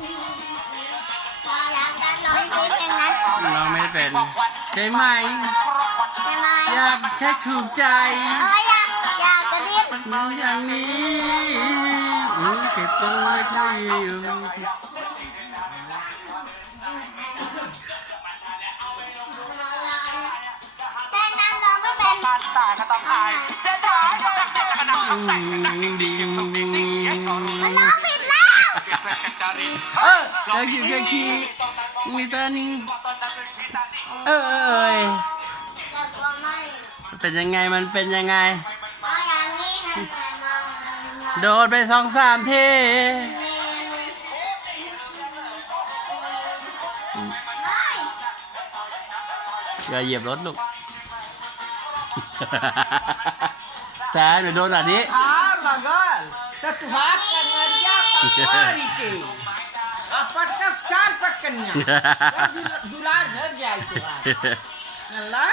เร้องไม่เป็นใช่ไหมอยากใช้ถูกใจน้องอย่างนี้เก็บตัวไว้ให้อยู่แต่นั้นร้องไม่เป็นตาก็ต้องอายเสียดายแต่ก็นั่งแต่ง เออเจอคิวเจอคีมีตานิ่งเออเอ้ยแต่ตัวไม่มันเป็นยังไงมันเป็นยังไง โดดไปสองสามทีอย่าเหยียบรถลูกแซนเดี๋ยวโดนแบบนี้ Ah, magal. Tatuhat ka nga riya papari ke. Apat ka char pakanya. Dular घर जाए तो नल्ला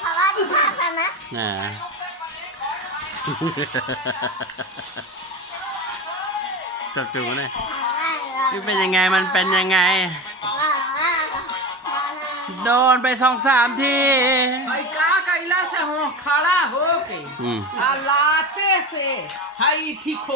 เพราะว่าที่ทำกันนะ น่ะจับจูเลยนี่เป็นยังไงมันเป็นยังไง โดนไปสองสามที भाई का कैला से हो खड़ा हो के อืม आ लाते से हाई ठीक हो